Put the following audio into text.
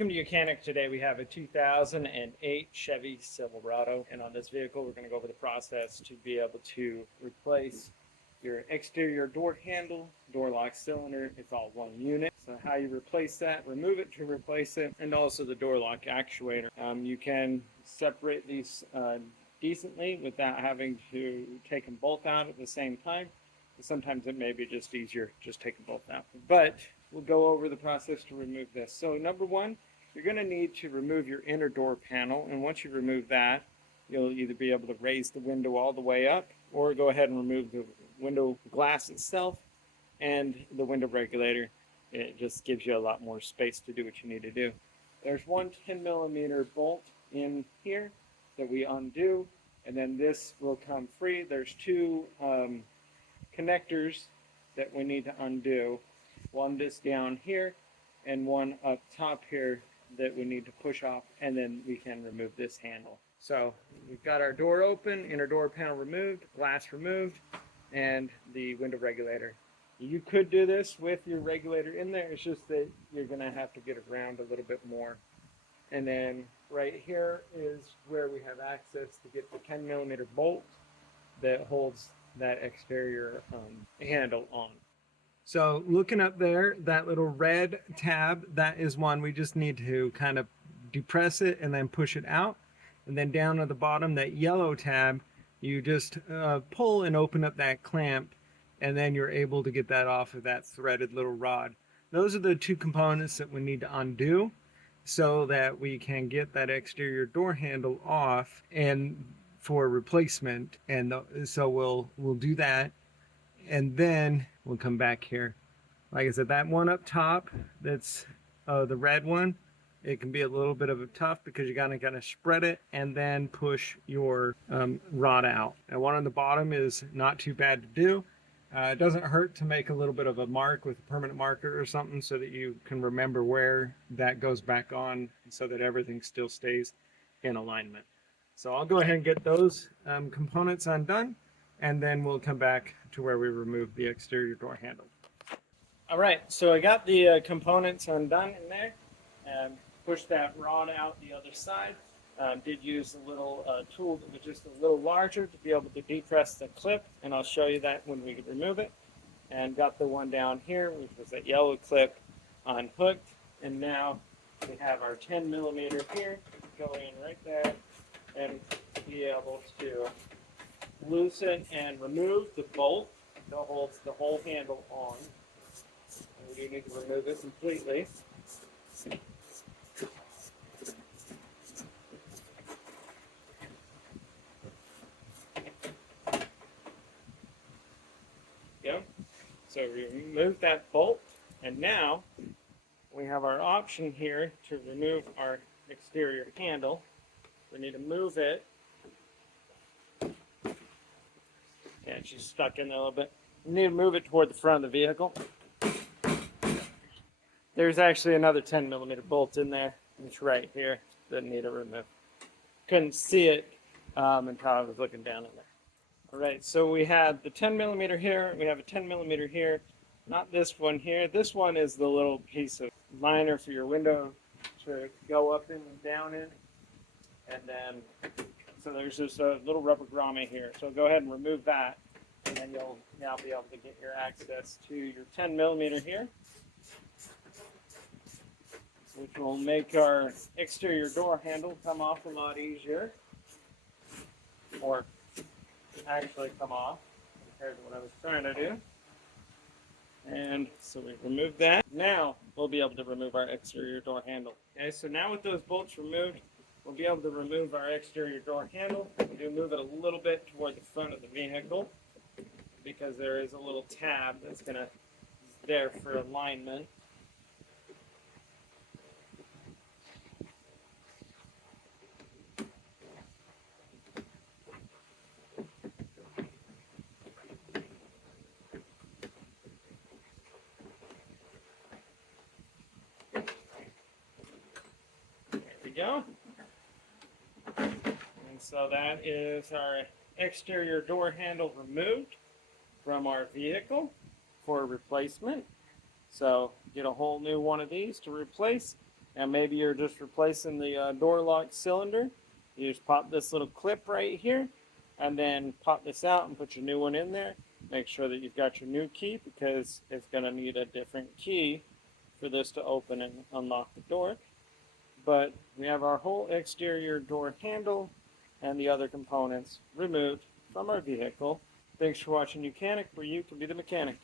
Welcome to Mechanic. Today we have a 2008 Chevy Silverado, and on this vehicle we're going to go over the process to be able to replace your exterior door handle, door lock cylinder. It's all one unit. So how you replace that, remove it to replace it, and also the door lock actuator. You can separate these decently without having to take them both out at the same time. Sometimes it may be just easier just take them both out. But we'll go over the process to remove this. So number one, you're going to need to remove your inner door panel, and once you remove that, you'll either be able to raise the window all the way up or go ahead and remove the window glass itself and the window regulator. It just gives you a lot more space to do what you need to do. There's one 10mm bolt in here that we undo, and then this will come free. There's two connectors that we need to undo. One just down here and one up top here that we need to push off, and then we can remove this handle. So we've got our door open, inner door panel removed, glass removed, and the window regulator. You could do this with your regulator in there. It's just that you're going to have to get around a little bit more. And then right here is where we have access to get the 10mm bolt that holds that exterior handle on. So looking up there, that little red tab, that is one. We just need to kind of depress it and then push it out. And then down at the bottom, that yellow tab, you just pull and open up that clamp, and then you're able to get that off of that threaded little rod. Those are the two components that we need to undo so that we can get that exterior door handle off and for replacement. And so we'll do that, and then we'll come back here. Like I said, that one up top, that's the red one, it can be a little bit of a tough because you gotta kind of spread it and then push your rod out. And one on the bottom is not too bad to do. It doesn't hurt to make a little bit of a mark with a permanent marker or something so that you can remember where that goes back on so that everything still stays in alignment. So I'll go ahead and get those components undone, and then we'll come back to where we remove the exterior door handle. All right, so I got the components undone in there and pushed that rod out the other side. Did use a little tool that was just a little larger to be able to depress the clip, and I'll show you that when we remove it. And got the one down here, which was that yellow clip, unhooked. And now we have our 10mm here, go in right there, and be able to loosen and remove the bolt that holds the whole handle on. And we do need to remove it completely. Go. So we remove that bolt, and now we have our option here to remove our exterior handle. We need to move it. Yeah, it's just stuck in there a little bit. We need to move it toward the front of the vehicle. There's actually another 10mm bolt in there. It's right here that need to remove. Couldn't see it until I was looking down in there. All right, so we had the 10mm here. We have a 10mm here. Not this one here. This one is the little piece of liner for your window to go up in and down in. And then, so there's just a little rubber grommet here. So go ahead and remove that, and then you'll now be able to get your access to your 10mm here, which will make our exterior door handle come off a lot easier, or actually come off compared to what I was trying to do. And so we remove that. Now we'll be able to remove our exterior door handle. Okay, so now with those bolts removed, we'll be able to remove our exterior door handle. We do move it a little bit toward the front of the vehicle because there is a little tab that's there for alignment. Go. And so that is our exterior door handle removed from our vehicle for replacement. So get a whole new one of these to replace, And maybe you're just replacing the door lock cylinder. You just pop this little clip right here and then pop this out and put your new one in there. Make sure that you've got your new key because it's going to need a different key for this to open and unlock the door. But we have our whole exterior door handle and the other components removed from our vehicle. Thanks for watching Mechanic, where you can be the mechanic.